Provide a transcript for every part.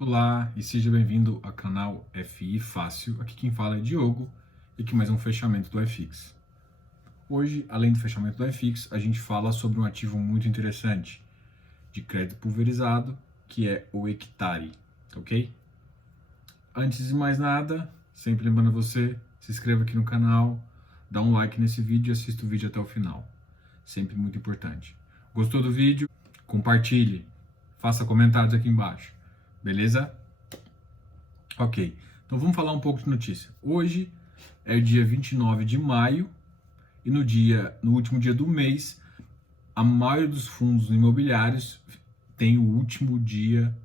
Olá e seja bem-vindo ao canal FI Fácil. Aqui quem fala é Diogo e aqui mais um fechamento do FX. Hoje, além do fechamento do FX, a gente fala sobre um ativo muito interessante de crédito pulverizado, que é o Hectare, ok? Antes de mais nada, sempre lembrando você, se inscreva aqui no canal, dá um like nesse vídeo e assista o vídeo até o final. Sempre muito importante. Gostou do vídeo? Compartilhe, faça comentários aqui embaixo. Beleza? Ok, então vamos falar um pouco de notícia. Hoje é o dia 29 de maio e no último dia do mês, a maioria dos fundos imobiliários tem o último dia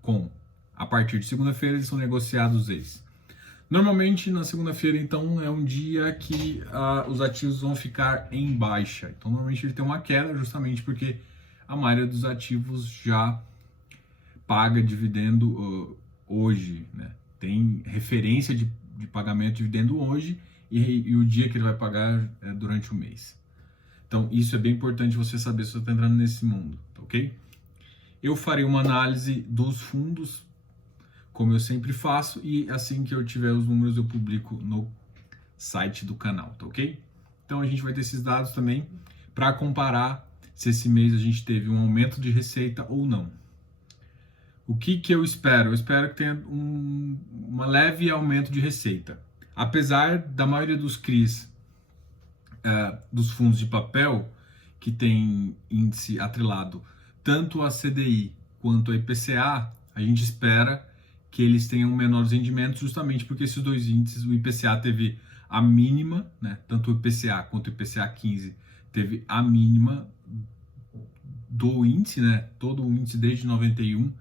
com. A partir de segunda-feira eles são negociados eles. Normalmente na segunda-feira, então, é um dia que os ativos vão ficar em baixa. Então, normalmente ele tem uma queda justamente porque a maioria dos ativos já paga dividendo hoje, né? Tem referência de pagamento de dividendo hoje e o dia que ele vai pagar é durante o mês. Então, isso é bem importante você saber se você está entrando nesse mundo, tá ok? Eu farei uma análise dos fundos, como eu sempre faço, e assim que eu tiver os números eu publico no site do canal, tá ok? Então, a gente vai ter esses dados também para comparar se esse mês a gente teve um aumento de receita ou não. O que eu espero? Eu espero que tenha uma leve aumento de receita. Apesar da maioria dos CRIs, dos fundos de papel, que tem índice atrelado tanto a CDI quanto a IPCA, a gente espera que eles tenham menores rendimentos justamente porque esses dois índices, o IPCA teve a mínima, né, tanto o IPCA quanto o IPCA 15 teve a mínima do índice, né, todo o índice desde 91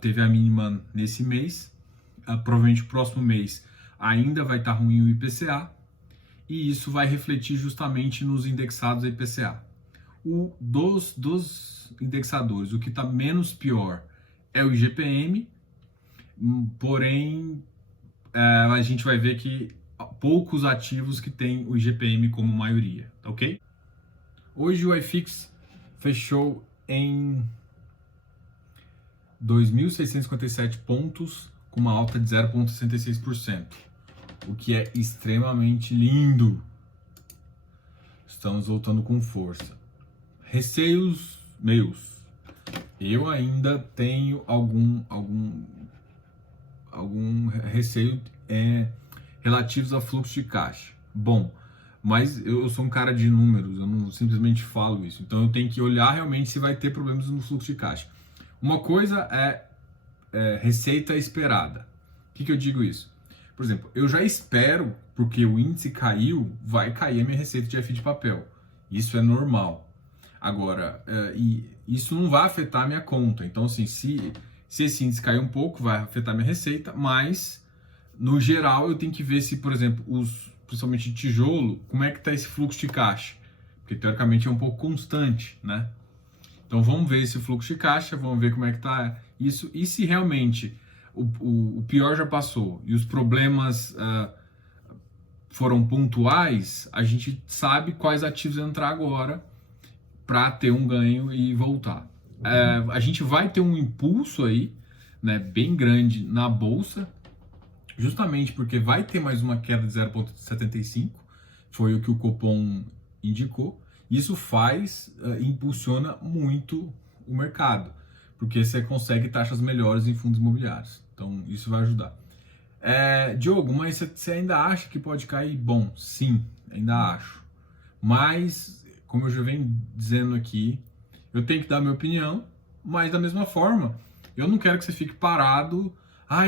teve a mínima nesse mês, provavelmente o próximo mês ainda vai estar ruim o IPCA, e isso vai refletir justamente nos indexados IPCA. Dos indexadores, o que está menos pior é o IGPM, porém a gente vai ver que poucos ativos que têm o IGPM como maioria, tá ok? Hoje o iFix fechou em 2.657 pontos, com uma alta de 0,66%, o que é extremamente lindo. Estamos voltando com força. Receios meus. Eu ainda tenho algum receio relativos a fluxo de caixa. Bom, mas eu sou um cara de números, eu não simplesmente falo isso. Então eu tenho que olhar realmente se vai ter problemas no fluxo de caixa. Uma coisa é receita esperada. O que eu digo isso? Por exemplo, eu já espero, porque o índice caiu, vai cair a minha receita de FI de papel. Isso é normal. Agora, isso não vai afetar a minha conta. Então, assim, se esse índice cair um pouco, vai afetar a minha receita, mas, no geral, eu tenho que ver se, por exemplo, principalmente tijolo, como é que está esse fluxo de caixa. Porque, teoricamente, é um pouco constante, né? Então vamos ver esse fluxo de caixa, vamos ver como é que está isso, e se realmente o pior já passou e os problemas foram pontuais, a gente sabe quais ativos entrar agora para ter um ganho e voltar. A gente vai ter um impulso aí, né, bem grande na bolsa, justamente porque vai ter mais uma queda de 0,75, foi o que o Copom indicou. Isso impulsiona muito o mercado, porque você consegue taxas melhores em fundos imobiliários. Então, isso vai ajudar. Diogo, mas você ainda acha que pode cair? Bom, sim, ainda acho. Mas, como eu já venho dizendo aqui, eu tenho que dar minha opinião, mas da mesma forma, eu não quero que você fique parado.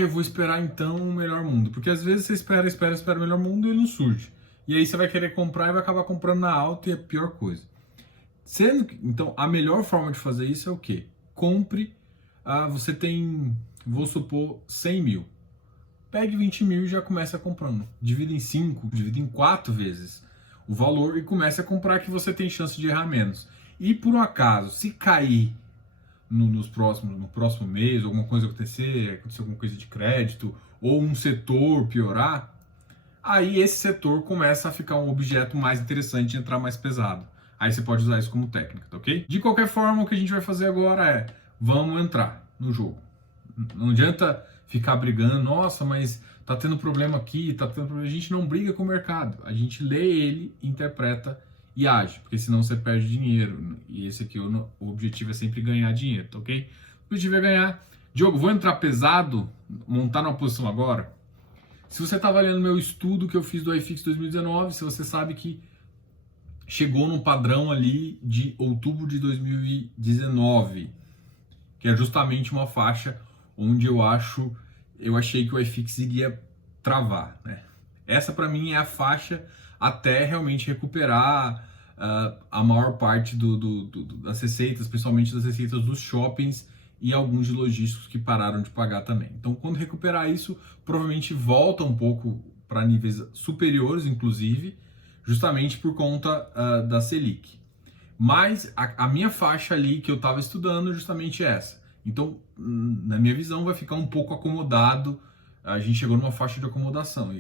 Eu vou esperar então o melhor mundo. Porque às vezes você espera o melhor mundo e ele não surge. E aí você vai querer comprar e vai acabar comprando na alta e é a pior coisa. Então, a melhor forma de fazer isso é o quê? Compre, você tem, vou supor, 100 mil. Pegue 20 mil e já comece a comprando. Divida em 5, divida em 4 vezes o valor e comece a comprar, que você tem chance de errar menos. E por um acaso, se cair no próximo mês, alguma coisa acontecer alguma coisa de crédito, ou um setor piorar, aí esse setor começa a ficar um objeto mais interessante e entrar mais pesado. Aí você pode usar isso como técnica, tá ok? De qualquer forma, o que a gente vai fazer agora vamos entrar no jogo. Não adianta ficar brigando, nossa, mas tá tendo problema aqui, tá tendo problema. A gente não briga com o mercado, a gente lê ele, interpreta e age, porque senão você perde dinheiro. E esse aqui, o objetivo é sempre ganhar dinheiro, tá ok? O objetivo é ganhar. Diogo, vou entrar pesado, montar numa posição agora. Se você tá avaliando meu estudo que eu fiz do iFix 2019, se você sabe que chegou num padrão ali de outubro de 2019, que é justamente uma faixa onde eu achei que o iFix iria travar, né? Essa para mim é a faixa até realmente recuperar a maior parte das receitas, principalmente das receitas dos shoppings e alguns de logísticos que pararam de pagar também. Então, quando recuperar isso, provavelmente volta um pouco para níveis superiores, inclusive, justamente por conta da Selic. Mas a minha faixa ali que eu estava estudando é justamente essa. Então, na minha visão, vai ficar um pouco acomodado. A gente chegou numa faixa de acomodação.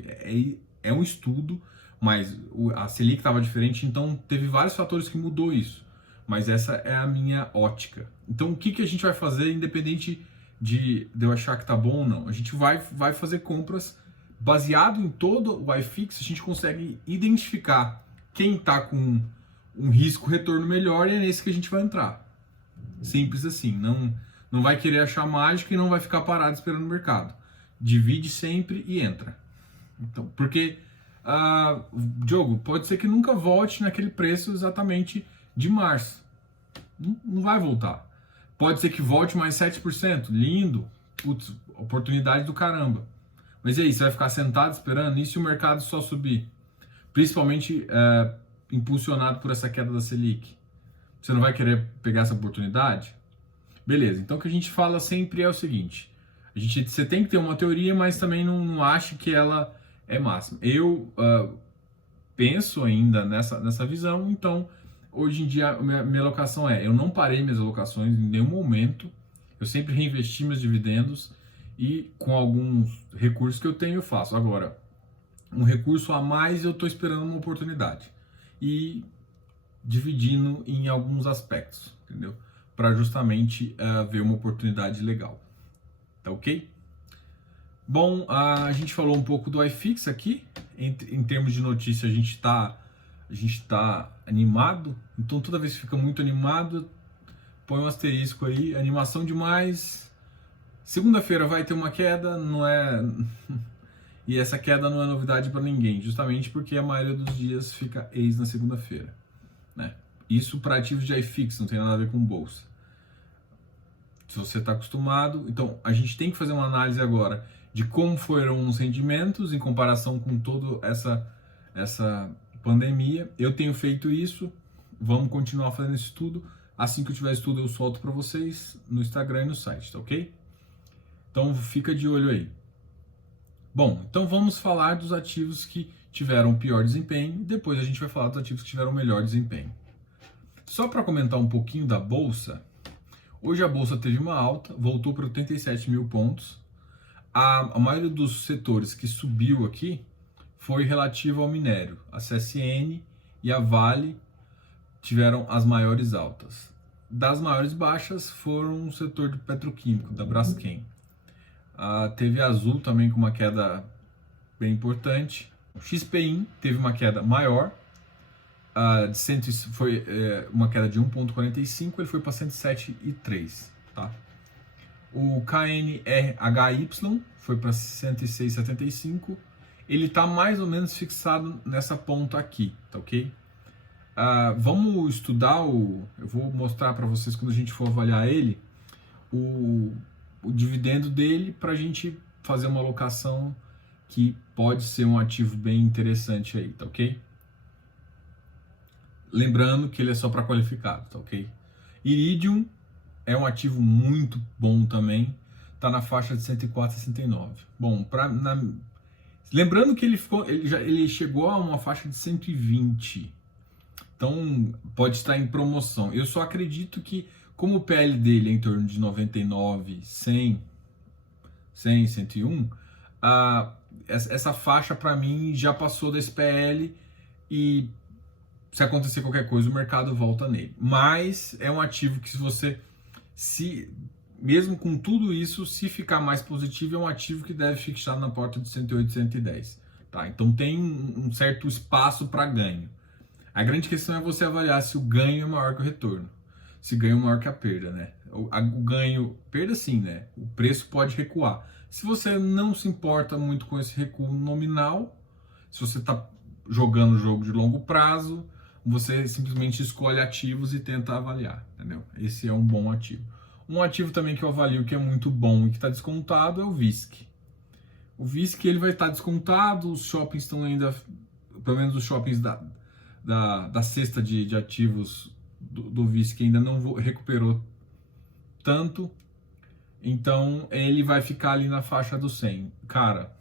É um estudo, mas a Selic estava diferente, então teve vários fatores que mudou isso. Mas essa é a minha ótica. Então, o que a gente vai fazer, independente de eu achar que tá bom ou não? A gente vai fazer compras baseado em todo o iFix, a gente consegue identificar quem está com um risco-retorno melhor e é nesse que a gente vai entrar. Simples assim. Não vai querer achar mágica e não vai ficar parado esperando o mercado. Divide sempre e entra. Então, porque, Diogo, pode ser que nunca volte naquele preço exatamente de março. Não vai voltar. Pode ser que volte mais 7%. Lindo. Putz, oportunidade do caramba. Mas e aí, você vai ficar sentado esperando? E se o mercado só subir? Principalmente impulsionado por essa queda da Selic. Você não vai querer pegar essa oportunidade? Beleza, então o que a gente fala sempre é o seguinte: você tem que ter uma teoria, mas também não ache que ela é máxima. Eu penso ainda nessa visão, então hoje em dia minha alocação eu não parei minhas alocações em nenhum momento, eu sempre reinvesti meus dividendos e com alguns recursos que eu tenho eu faço. Agora, um recurso a mais eu estou esperando uma oportunidade e dividindo em alguns aspectos, entendeu? Para justamente ver uma oportunidade legal, tá ok? Bom, a gente falou um pouco do iFix aqui, em termos de notícia a gente tá animado, então toda vez que fica muito animado, põe um asterisco aí, animação demais, segunda-feira vai ter uma queda, não é... E essa queda não é novidade para ninguém, justamente porque a maioria dos dias fica ex na segunda-feira, né? Isso para ativos de iFix, não tem nada a ver com bolsa. Se você está acostumado, então a gente tem que fazer uma análise agora de como foram os rendimentos em comparação com toda essa pandemia. Eu tenho feito isso, vamos continuar fazendo esse estudo. Assim que eu tiver estudo eu solto para vocês no Instagram e no site, tá ok? Então fica de olho aí. Bom, então vamos falar dos ativos que tiveram pior desempenho, depois a gente vai falar dos ativos que tiveram melhor desempenho. Só para comentar um pouquinho da Bolsa, hoje a Bolsa teve uma alta, voltou para 87 mil pontos. A maioria dos setores que subiu aqui foi relativo ao minério. A CSN e a Vale tiveram as maiores altas. Das maiores baixas foram o setor do petroquímico, da Braskem. Teve a Azul também com uma queda bem importante. O XPIN teve uma queda maior, foi uma queda de 1,45, ele foi para 107,3, tá? O KNRHY foi para 106,75, ele está mais ou menos fixado nessa ponta aqui, tá ok? Vamos estudar eu vou mostrar para vocês quando a gente for avaliar ele, o dividendo dele, para a gente fazer uma alocação que pode ser um ativo bem interessante aí, tá ok? Lembrando que ele é só para qualificado, tá ok? Iridium é um ativo muito bom também, tá na faixa de 104,69. Bom, lembrando que ele chegou a uma faixa de 120, então pode estar em promoção. Eu só acredito que, como o PL dele é em torno de 99, 100, 101, essa faixa para mim já passou desse PL e se acontecer qualquer coisa o mercado volta nele. Mas é um ativo que se mesmo com tudo isso, se ficar mais positivo, é um ativo que deve fixar na porta de 108, 110. Tá? Então tem um certo espaço para ganho. A grande questão é você avaliar se o ganho é maior que o retorno. Se ganho é maior que a perda, né? O ganho, perda sim, né? O preço pode recuar. Se você não se importa muito com esse recuo nominal, se você está jogando jogo de longo prazo, você simplesmente escolhe ativos e tenta avaliar, entendeu? Esse é um bom ativo. Um ativo também que eu avalio que é muito bom e que está descontado é o VISC. O VISC ele vai estar descontado, os shoppings estão ainda, pelo menos os shoppings da cesta de ativos do VISC ainda não recuperou tanto, então ele vai ficar ali na faixa do 100. Cara,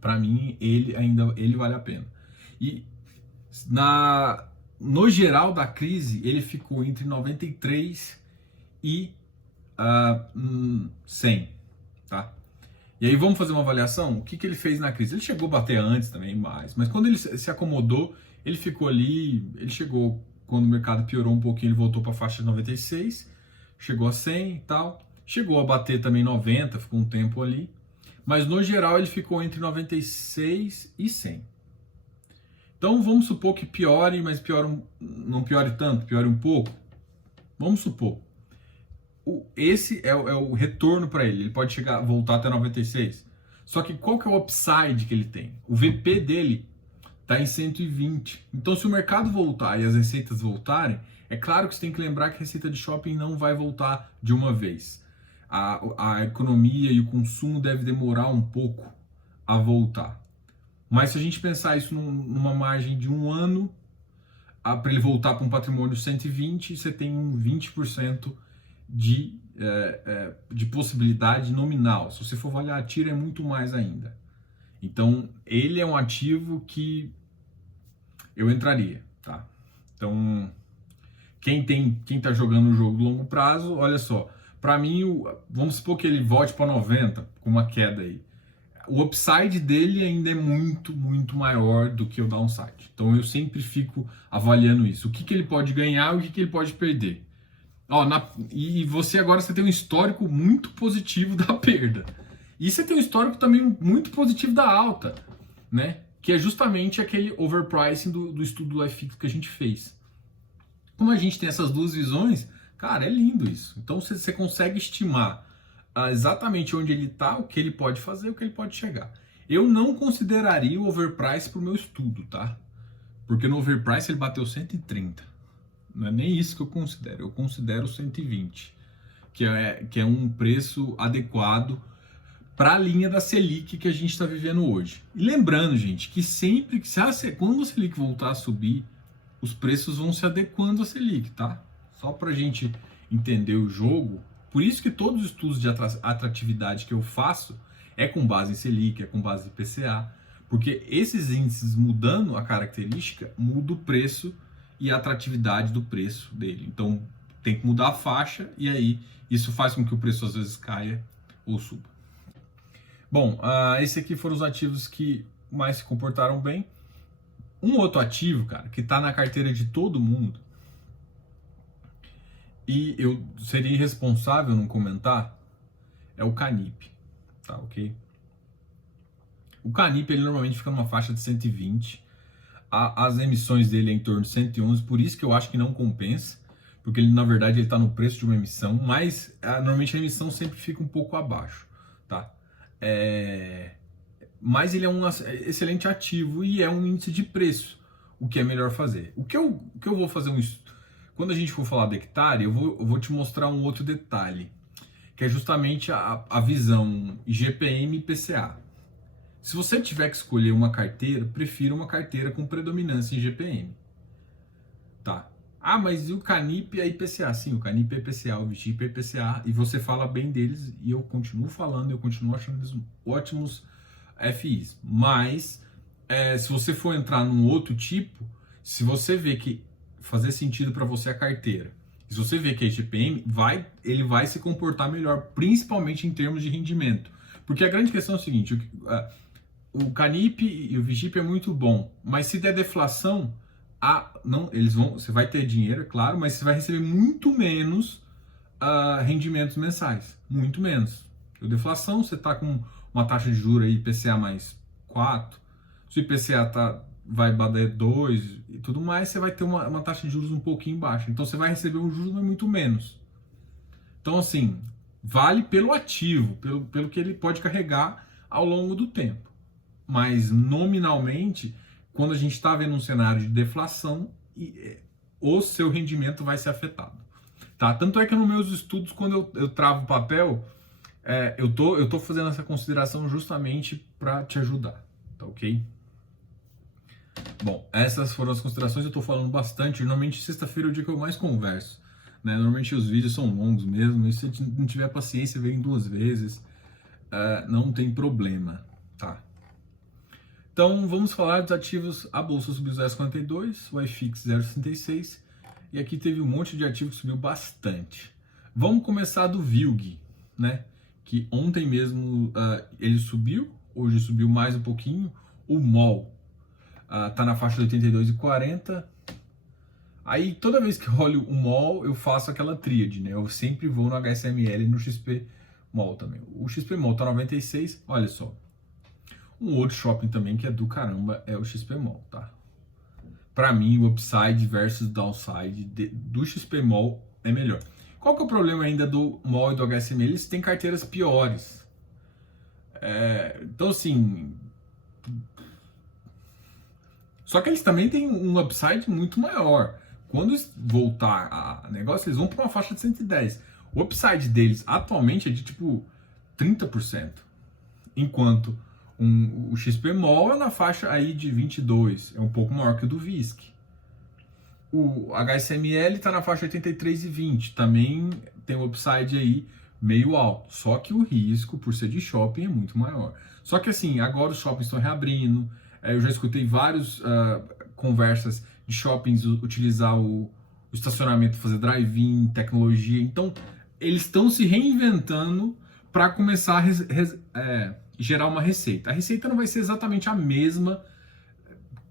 para mim ele vale a pena. E no geral da crise ele ficou entre 93 e 100, tá? E aí vamos fazer uma avaliação. O que ele fez na crise? Ele chegou a bater antes também, mas quando ele se acomodou, ele ficou ali, ele chegou, quando o mercado piorou um pouquinho, ele voltou para a faixa de 96, chegou a 100 e tal, chegou a bater também 90, ficou um tempo ali, mas no geral ele ficou entre 96 e 100. Então vamos supor que piore, mas não piore tanto, piore um pouco. Vamos supor. Esse é o retorno para ele. Ele pode voltar até 96. Só que qual que é o upside que ele tem? O VP dele está em 120. Então se o mercado voltar e as receitas voltarem, é claro que você tem que lembrar que a receita de shopping não vai voltar de uma vez. A economia e o consumo deve demorar um pouco a voltar. Mas se a gente pensar isso numa margem de um ano, para ele voltar para um patrimônio 120, você tem um 20% de possibilidade nominal. Se você for avaliar a tira, é muito mais ainda. Então, ele é um ativo que eu entraria, tá? Então, quem tá jogando o jogo longo prazo, olha só, para mim, vamos supor que ele volte para 90, com uma queda aí. O upside dele ainda é muito, muito maior do que o downside. Então, eu sempre fico avaliando isso. O que ele pode ganhar e o que ele pode perder. E você agora tem um histórico muito positivo da perda. E você tem um histórico também muito positivo da alta, né? Que é justamente aquele overpricing do estudo do FX que a gente fez. Como a gente tem essas duas visões, cara, é lindo isso. Então você consegue estimar exatamente onde ele está, o que ele pode fazer, o que ele pode chegar. Eu não consideraria o overprice para o meu estudo, tá? Porque no overprice ele bateu 130. Não é nem isso que eu considero. Eu considero 120, que é um preço adequado para a linha da Selic que a gente está vivendo hoje. E lembrando, gente, que quando a Selic voltar a subir, os preços vão se adequando à Selic, tá? Só para a gente entender o jogo. Por isso que todos os estudos de atratividade que eu faço é com base em Selic, é com base em IPCA, porque esses índices mudando a característica, muda o preço e a atratividade do preço dele. Então tem que mudar a faixa e aí isso faz com que o preço às vezes caia ou suba. Bom, esse aqui foram os ativos que mais se comportaram bem. Um outro ativo, cara, que está na carteira de todo mundo, e eu seria irresponsável não comentar, é o Canip, tá, ok? O Canip, ele normalmente fica numa faixa de 120, as emissões dele é em torno de 111, por isso que eu acho que não compensa, porque ele, na verdade, ele está no preço de uma emissão, mas normalmente a emissão sempre fica um pouco abaixo, tá? Mas ele é um excelente ativo e é um índice de preço, o que é melhor fazer. O que eu vou fazer quando a gente for falar de hectare, eu vou te mostrar um outro detalhe, que é justamente a visão IGPM e IPCA. Se você tiver que escolher uma carteira, prefira uma carteira com predominância em IGPM. Tá? Mas e o Canip e a IPCA? Sim, o Canip é IPCA, o VIGIP é IPCA, e você fala bem deles, e eu continuo falando, eu continuo achando eles ótimos FIs. Mas, se você for entrar num outro tipo, se você vê que fazer sentido para você a carteira, se você vê que a IGPM, ele vai se comportar melhor, principalmente em termos de rendimento. Porque a grande questão é o seguinte, o Canip e o VIGIP é muito bom, mas se der deflação, você vai ter dinheiro, é claro, mas você vai receber muito menos rendimentos mensais, muito menos. A deflação, você está com uma taxa de juros aí, IPCA mais 4, se o IPCA vai bater 2 e tudo mais, você vai ter uma taxa de juros um pouquinho baixa. Então você vai receber um juros, mas muito menos. Então, assim, vale pelo ativo, pelo que ele pode carregar ao longo do tempo. Mas, nominalmente, quando a gente está vendo um cenário de deflação, o seu rendimento vai ser afetado. Tá? Tanto é que nos meus estudos, quando eu travo papel, eu tô fazendo essa consideração justamente para te ajudar. Tá ok? Bom, essas foram as considerações. Eu estou falando bastante. Normalmente, sexta-feira é o dia que eu mais converso. Né? Normalmente, os vídeos são longos mesmo. E se não tiver paciência, vem 2 vezes. Não tem problema. Tá? Então, vamos falar dos ativos. A bolsa subiu 0,52, o IFIX 0,66. E aqui teve um monte de ativo que subiu bastante. Vamos começar do VILG, né? Que ontem mesmo ele subiu, hoje subiu mais um pouquinho. O MOL tá na faixa de 82,40. Aí toda vez que eu olho o MOL, eu faço aquela tríade, né? Eu sempre vou no HSML e no XP MOL também. O XP MOL tá 96, olha só. Um outro shopping também que é do caramba é o XP MOL, tá? Para mim, o upside versus downside do XP MOL é melhor. Qual que é o problema ainda do MOL e do HSML? Eles têm carteiras piores. Então, assim... Só que eles também têm um upside muito maior. Quando voltar a negócio, eles vão para uma faixa de 110. O upside deles atualmente é de tipo 30%. Enquanto o XP MOL é na faixa aí de 22%. É um pouco maior que o do VISC. O HSML está na faixa de 83,20. Também tem um upside aí meio alto. Só que o risco, por ser de shopping, é muito maior. Só que assim, agora os shoppings estão reabrindo. Eu já escutei várias conversas de shoppings utilizar o estacionamento, fazer drive-in, tecnologia. Então, eles estão se reinventando para começar a gerar uma receita. A receita não vai ser exatamente a mesma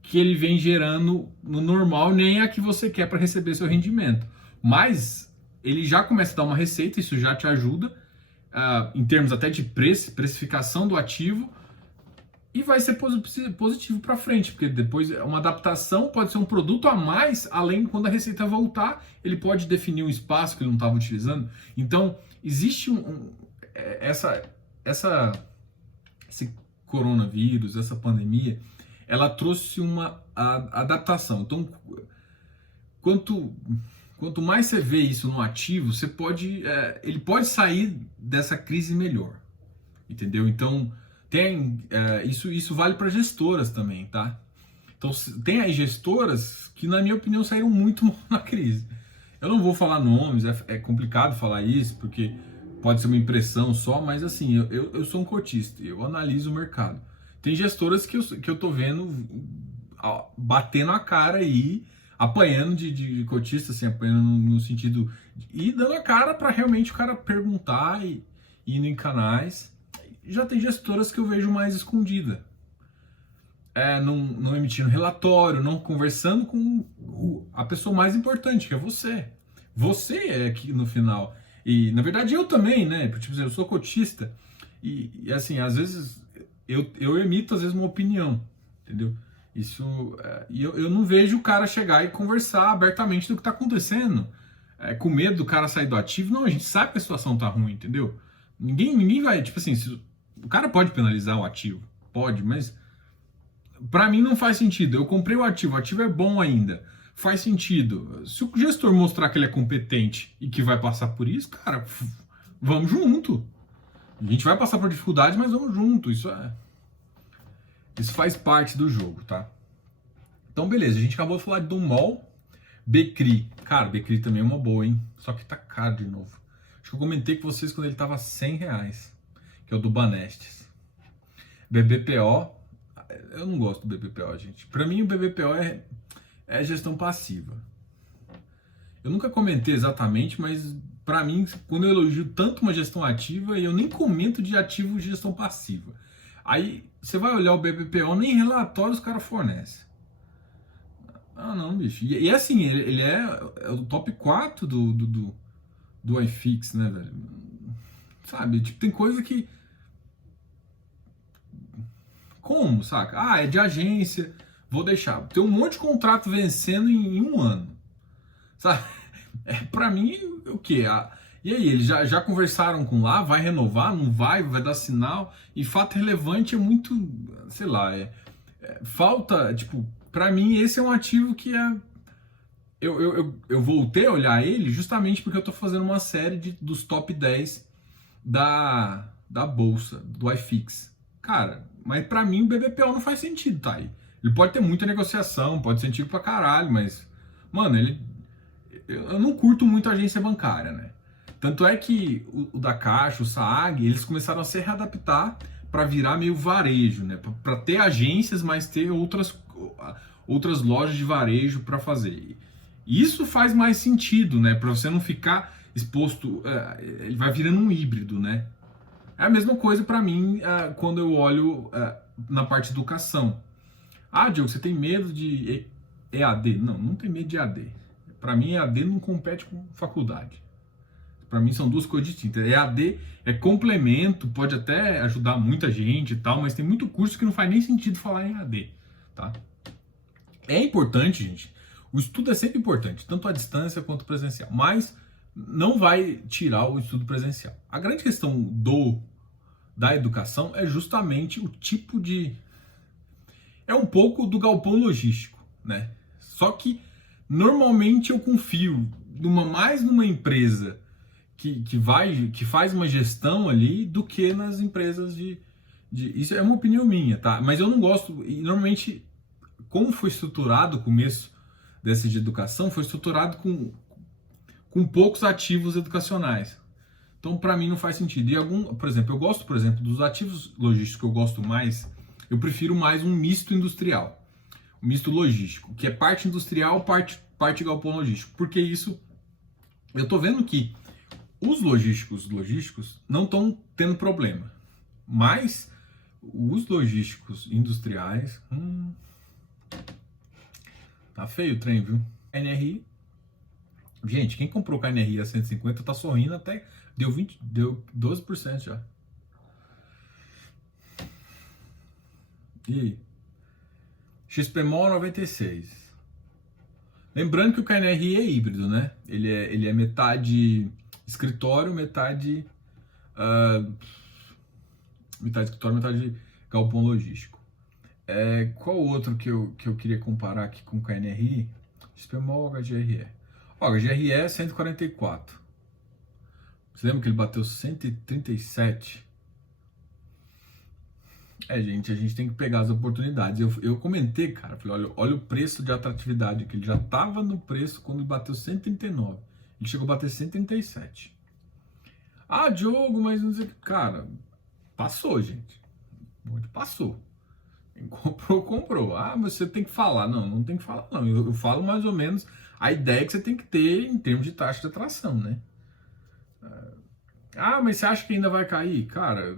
que ele vem gerando no normal, nem a que você quer para receber seu rendimento. Mas ele já começa a dar uma receita, isso já te ajuda, em termos até de precificação do ativo, e vai ser positivo para frente, porque depois uma adaptação pode ser um produto a mais, além quando a receita voltar, ele pode definir um espaço que ele não estava utilizando. Então, existe esse coronavírus, essa pandemia, ela trouxe uma adaptação. Então, quanto mais você vê isso no ativo, ele pode sair dessa crise melhor, entendeu? Então, isso vale para gestoras também, tá? Então, tem aí gestoras que, na minha opinião, saíram muito mal na crise. Eu não vou falar nomes, é complicado falar isso, porque pode ser uma impressão só, mas assim, eu sou um cotista, eu analiso o mercado. Tem gestoras que eu tô vendo batendo a cara aí, apanhando de cotista, assim, apanhando no sentido e dando a cara para realmente o cara perguntar e indo em canais. Já tem gestoras que eu vejo mais escondida, não emitindo relatório, não conversando com a pessoa mais importante, que é você. Você é aqui no final. E na verdade eu também, né? Tipo, eu sou cotista e assim, às vezes eu emito às vezes uma opinião, entendeu? Isso, e eu não vejo o cara chegar e conversar abertamente do que está acontecendo, com medo do cara sair do ativo. Não, a gente sabe que a situação tá ruim, entendeu? Ninguém vai, tipo assim, o cara pode penalizar o ativo, pode, mas para mim não faz sentido. Eu comprei o ativo é bom ainda, faz sentido. Se o gestor mostrar que ele é competente e que vai passar por isso, cara, vamos junto. A gente vai passar por dificuldade, mas vamos junto. Isso faz parte do jogo, tá? Então, beleza, a gente acabou de falar do MOL. Becri, cara, Becri também é uma boa, hein? Só que tá caro de novo. Acho que eu comentei com vocês quando ele tava R$100, que é o do Banestes. BBPO, eu não gosto do BBPO, gente. Pra mim, o BBPO é gestão passiva. Eu nunca comentei exatamente, mas pra mim, quando eu elogio tanto uma gestão ativa, eu nem comento de ativo de gestão passiva. Aí você vai olhar o BBPO, nem relatório os caras fornecem. Ah, não, bicho. E assim, ele é o top 4 do do iFix, né, velho? Sabe, tipo, tem coisa que... Como, saca? Ah, é de agência, vou deixar. Tem um monte de contrato vencendo em um ano, sabe? Pra mim, o quê? E aí, eles já conversaram com lá? Vai renovar? Não vai? Vai dar sinal? E fato relevante é muito, sei lá, falta, tipo, pra mim esse é um ativo que é... Eu voltei a olhar ele justamente porque eu tô fazendo uma série dos top 10 da bolsa, do iFix. Cara, mas pra mim o BBPO não faz sentido, tá aí. Ele pode ter muita negociação, pode ser antigo pra caralho, mas, mano, eu não curto muito a agência bancária, né? Tanto é que o da Caixa, o SAAG, eles começaram a se readaptar para virar meio varejo, né? Para ter agências, mas ter outras lojas de varejo para fazer. Isso faz mais sentido, né? Para você não ficar exposto, ele vai virando um híbrido, né? É a mesma coisa para mim quando eu olho na parte de educação. Ah, Diogo, você tem medo de EAD? Não, não tem medo de EAD. Para mim, EAD não compete com faculdade. Para mim, são duas coisas distintas. EAD é complemento, pode até ajudar muita gente e tal, mas tem muito curso que não faz nem sentido falar em EAD, tá? É importante, gente. O estudo é sempre importante, tanto à distância quanto presencial, mas não vai tirar o estudo presencial. A grande questão da educação é justamente o tipo de... É um pouco do galpão logístico, né? Só que normalmente eu confio mais numa empresa que faz uma gestão ali do que nas empresas isso é uma opinião minha, tá? Mas eu não gosto, e normalmente, como foi estruturado o começo dessa de educação, foi estruturado com poucos ativos educacionais. Então, para mim, não faz sentido. Por exemplo, eu gosto, dos ativos logísticos que eu gosto mais, eu prefiro mais um misto industrial, um misto logístico, que é parte industrial, parte galpão logístico. Porque isso, eu tô vendo que os logísticos não estão tendo problema, mas os logísticos industriais, tá feio o trem, viu? KNRI, gente, quem comprou KNRI a 150 tá sorrindo até, deu 12% já. E aí? XPMOL 96. Lembrando que o KNRI é híbrido, né? Ele é metade escritório, metade escritório, metade galpão logístico. Qual outro que eu queria comparar aqui com o KNRI? XPMOL ou HGRE? O HGRE é 144. Você lembra que ele bateu 137? Gente, a gente tem que pegar as oportunidades. Eu comentei, cara, falei, olha o preço de atratividade, que ele já estava no preço quando ele bateu 139. Ele chegou a bater 137. Ah, Diogo, mas não sei o que. Cara, passou, gente. Passou. Quem comprou, comprou. Ah, mas você tem que falar. Não tem que falar, não. Eu falo mais ou menos a ideia que você tem que ter em termos de taxa de atração, né? Ah, mas você acha que ainda vai cair? Cara,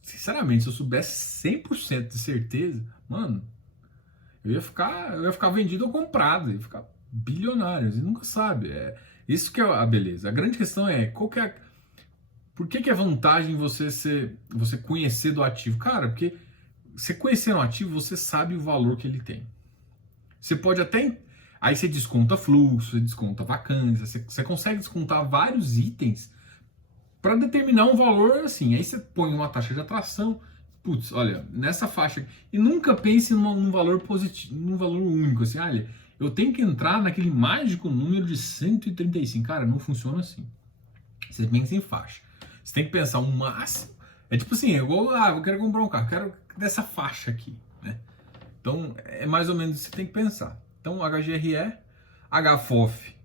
sinceramente, se eu soubesse 100% de certeza, mano, eu ia ficar vendido ou comprado, ia ficar bilionário, você nunca sabe. Isso que é a beleza. A grande questão é, por que é vantagem você conhecer do ativo? Cara, porque você conhecendo o ativo, você sabe o valor que ele tem. Você pode até... Aí você desconta fluxo, você desconta vacância, você consegue descontar vários itens para determinar um valor assim. Aí você põe uma taxa de atração, putz, olha, nessa faixa. E nunca pense num valor positivo, num valor único, assim, olha, eu tenho que entrar naquele mágico número de 135. Cara, não funciona assim. Você pensa em faixa. Você tem que pensar um máximo. É tipo assim, eu quero comprar um carro, quero dessa faixa aqui, né? Então, é mais ou menos isso que você tem que pensar. Então, HGRE, HFOF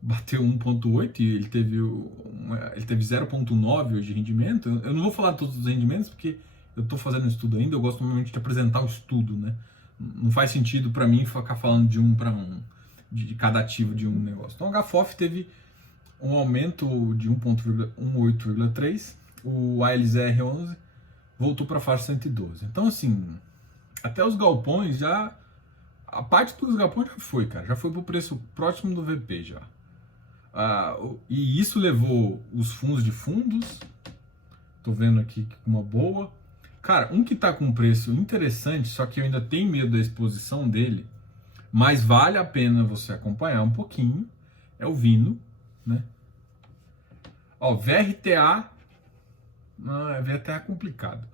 bateu 1,8 e ele teve 0,9 hoje de rendimento. Eu não vou falar todos os rendimentos porque eu estou fazendo um estudo ainda, eu gosto normalmente de apresentar o estudo, né? Não faz sentido para mim ficar falando de um para um, de cada ativo de um negócio. Então, a HFOF teve um aumento de 1,18,3, o ALZR11 voltou para a faixa 112. Então, assim, até os galpões a parte dos galpões já foi, cara, já foi pro preço próximo do VP já. E isso levou os fundos de fundos. Tô vendo aqui uma boa. Cara, um que tá com um preço interessante, só que eu ainda tenho medo da exposição dele, mas vale a pena você acompanhar um pouquinho, é o Vino, né? Ó, VRTA, não, VRTA é complicado.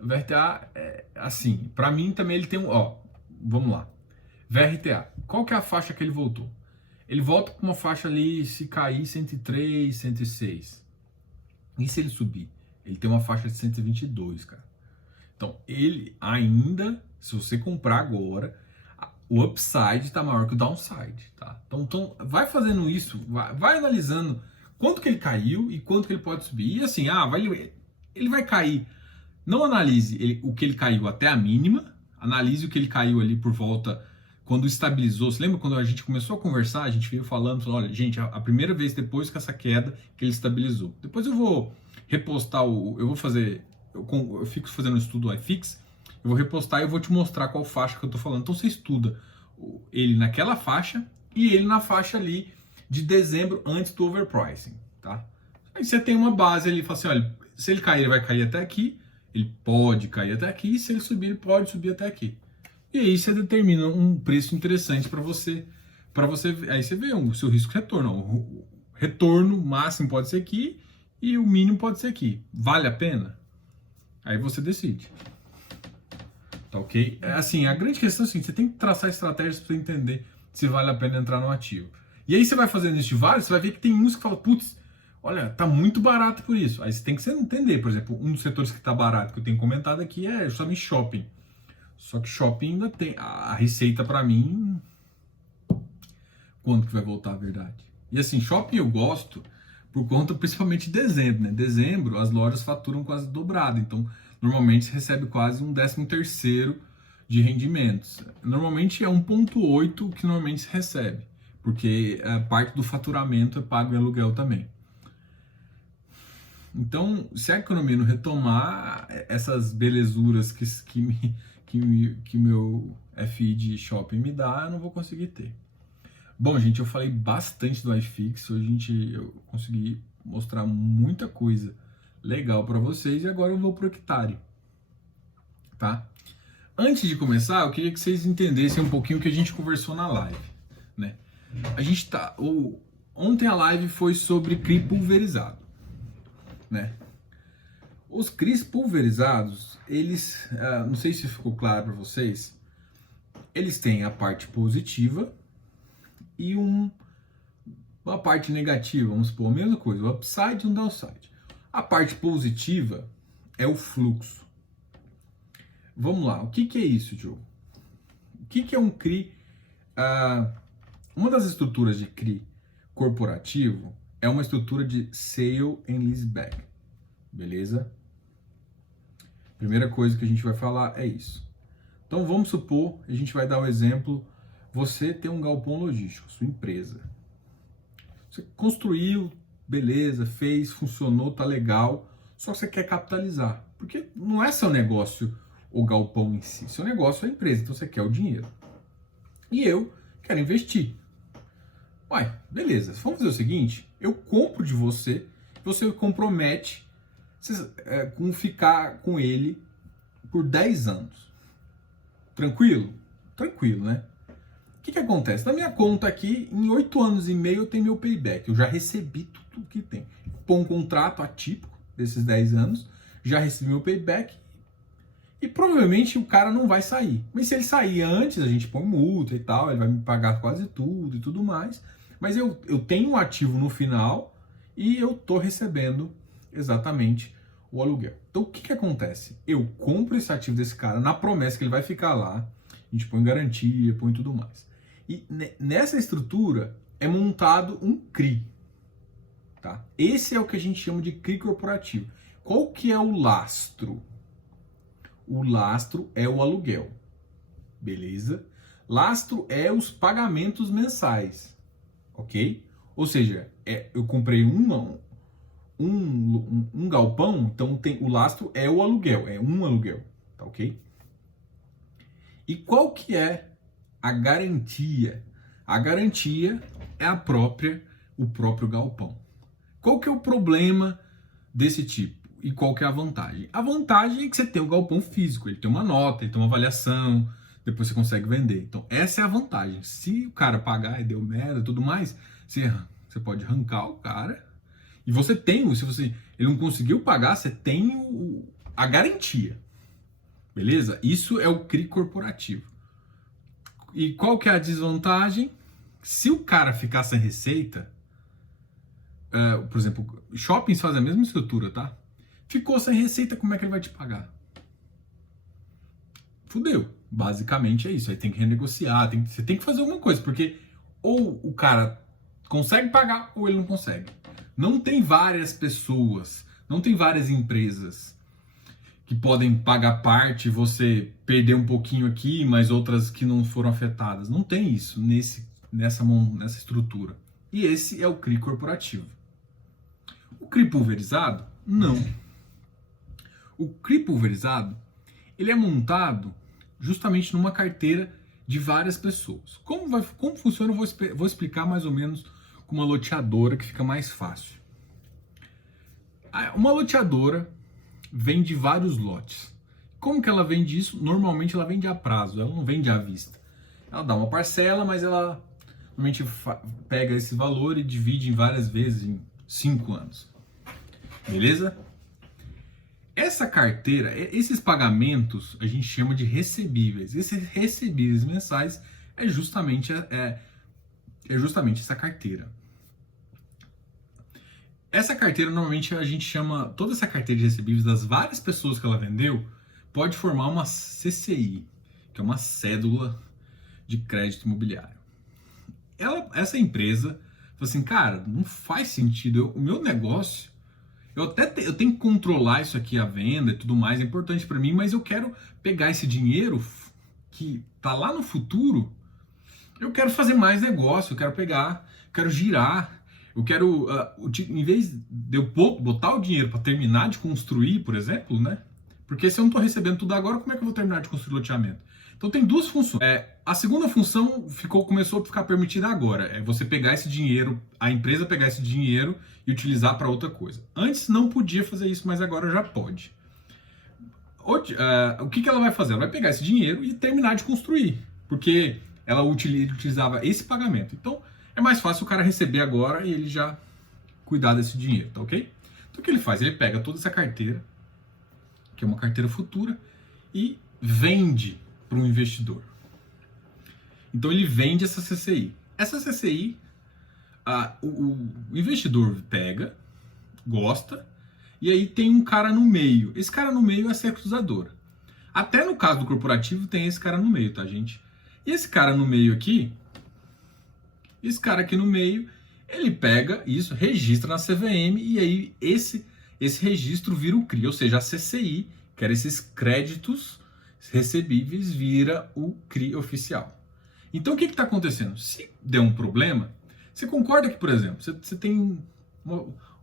VRTA é assim, para mim também ele tem um, ó, vamos lá. VRTA, qual que é a faixa que ele voltou? Ele volta com uma faixa ali, se cair 103, 106. E se ele subir? Ele tem uma faixa de 122, cara. Então, ele ainda, se você comprar agora, o upside está maior que o downside, tá? Então vai fazendo isso, vai analisando quanto que ele caiu e quanto que ele pode subir. E assim, ele vai cair. Não analise o que ele caiu até a mínima, analise o que ele caiu ali por volta quando estabilizou. Você lembra quando a gente começou a conversar, a gente veio falando, olha, gente, a primeira vez depois que essa queda que ele estabilizou. Depois eu vou repostar eu vou fazer, eu fico fazendo um estudo iFix, eu vou repostar e eu vou te mostrar qual faixa que eu tô falando. Então você estuda ele naquela faixa e ele na faixa ali de dezembro antes do overpricing, tá? Aí você tem uma base ali, fala assim, olha, se ele cair, ele vai cair até aqui, ele pode cair até aqui, e se ele subir, ele pode subir até aqui. E aí você determina um preço interessante para você, aí você vê o seu risco retorno. O retorno máximo pode ser aqui e o mínimo pode ser aqui. Vale a pena? Aí você decide. Tá ok? Assim, a grande questão é assim, você tem que traçar estratégias para entender se vale a pena entrar no ativo. E aí você vai fazendo isso de vários, você vai ver que tem uns que falam, putz, olha, tá muito barato por isso. Aí você tem que entender, por exemplo, um dos setores que tá barato, que eu tenho comentado aqui, é justamente shopping. Só que shopping ainda tem, a receita para mim, quando que vai voltar a verdade? E assim, shopping eu gosto por conta principalmente de dezembro, né? Dezembro as lojas faturam quase dobrado, então normalmente se recebe quase um 13º de rendimentos. Normalmente é 1,8 que normalmente se recebe, porque parte do faturamento é pago em aluguel também. Então, se a economia não retomar, essas belezuras que meu FI de shopping me dá, eu não vou conseguir ter. Bom, gente, eu falei bastante do iFix, hoje eu consegui mostrar muita coisa legal para vocês e agora eu vou pro Hectare, tá? Antes de começar, eu queria que vocês entendessem um pouquinho o que a gente conversou na live, né? A gente ontem a live foi sobre CRI pulverizado, né? Os CRIs pulverizados, eles, não sei se ficou claro para vocês, eles têm a parte positiva e uma parte negativa, vamos supor, a mesma coisa, o upside e o downside. A parte positiva é o fluxo. Vamos lá, o que é isso, Joe? O que é um CRI? Uma das estruturas de CRI corporativo é uma estrutura de sale and leaseback, beleza? Primeira coisa que a gente vai falar é isso. Então vamos supor, a gente vai dar o exemplo, você tem um galpão logístico, sua empresa. Você construiu, beleza, fez, funcionou, tá legal, só que você quer capitalizar. Porque não é seu negócio o galpão em si, seu negócio é a empresa, então você quer o dinheiro. E eu quero investir. Uai, beleza, vamos fazer o seguinte, eu compro de você, você compromete com ficar com ele por 10 anos. Tranquilo? Tranquilo, né? O que acontece? Na minha conta aqui, em 8 anos e meio eu tenho meu payback. Eu já recebi tudo que tem. Põe um contrato atípico desses 10 anos, já recebi meu payback e provavelmente o cara não vai sair. Mas se ele sair antes, a gente põe multa e tal, ele vai me pagar quase tudo e tudo mais. Mas eu tenho um ativo no final e eu tô recebendo exatamente o aluguel. Então o que acontece? Eu compro esse ativo desse cara na promessa que ele vai ficar lá, a gente põe garantia, põe tudo mais. E nessa estrutura é montado um CRI, tá? Esse é o que a gente chama de CRI corporativo. Qual que é o lastro? O lastro é o aluguel, beleza? Lastro é os pagamentos mensais, ok? Ou seja, eu comprei um galpão, então o lastro é o aluguel, é um aluguel, tá ok? E qual que é a garantia? A garantia é a própria o próprio galpão. Qual que é o problema desse tipo? E qual que é a vantagem? A vantagem é que você tem o galpão físico, ele tem uma nota, ele tem uma avaliação, depois você consegue vender. Então, essa é a vantagem. Se o cara pagar e deu merda e tudo mais, você pode arrancar o cara e você tem, se ele não conseguiu pagar, você tem a garantia. Beleza? Isso é o CRI corporativo. E qual que é a desvantagem? Se o cara ficar sem receita, por exemplo, shoppings fazem a mesma estrutura, tá? Ficou sem receita, como é que ele vai te pagar? Fudeu. Basicamente é isso. Aí tem que renegociar, você tem que fazer alguma coisa, porque ou o cara consegue pagar ou ele não consegue. Não tem várias pessoas, não tem várias empresas que podem pagar parte, você perder um pouquinho aqui, mas outras que não foram afetadas. Não tem isso nessa estrutura. E esse é o CRI corporativo. O CRI pulverizado, não. O CRI pulverizado, ele é montado justamente numa carteira de várias pessoas. Como funciona, eu vou explicar mais ou menos com uma loteadora que fica mais fácil. Uma loteadora vende vários lotes. Como que ela vende isso? Normalmente ela vende a prazo, ela não vende à vista. Ela dá uma parcela, mas ela normalmente pega esse valor e divide em várias vezes, em 5 anos. Beleza? Essa carteira, esses pagamentos, a gente chama de recebíveis. Esses recebíveis mensais é justamente essa carteira. Essa carteira, normalmente, a gente chama, toda essa carteira de recebíveis das várias pessoas que ela vendeu, pode formar uma CCI, que é uma cédula de crédito imobiliário. Essa empresa falou assim, cara, não faz sentido, o meu negócio, eu tenho que controlar isso aqui, a venda e tudo mais, é importante para mim, mas eu quero pegar esse dinheiro que tá lá no futuro, eu quero fazer mais negócio, eu quero girar, eu quero, em vez de eu botar o dinheiro para terminar de construir, por exemplo, né? Porque se eu não estou recebendo tudo agora, como é que eu vou terminar de construir o loteamento? Então tem duas funções. A segunda função começou a ficar permitida agora. É você pegar esse dinheiro, a empresa pegar esse dinheiro e utilizar para outra coisa. Antes não podia fazer isso, mas agora já pode. O que ela vai fazer? Ela vai pegar esse dinheiro e terminar de construir. Porque ela utilizava esse pagamento. Então é mais fácil o cara receber agora e ele já cuidar desse dinheiro, tá ok? Então o que ele faz? Ele pega toda essa carteira, que é uma carteira futura, e vende para um investidor. Então ele vende essa CCI. Essa CCI, o investidor pega, gosta, e aí tem um cara no meio. Esse cara no meio é a securitizadora. Até no caso do corporativo tem esse cara no meio, tá, gente? E esse cara no meio aqui, esse cara aqui no meio, ele pega isso, registra na CVM e aí esse registro vira o CRI, ou seja, a CCI, que era esses créditos recebíveis, vira o CRI oficial. Então o que está acontecendo? Se der um problema, você concorda que, por exemplo, você tem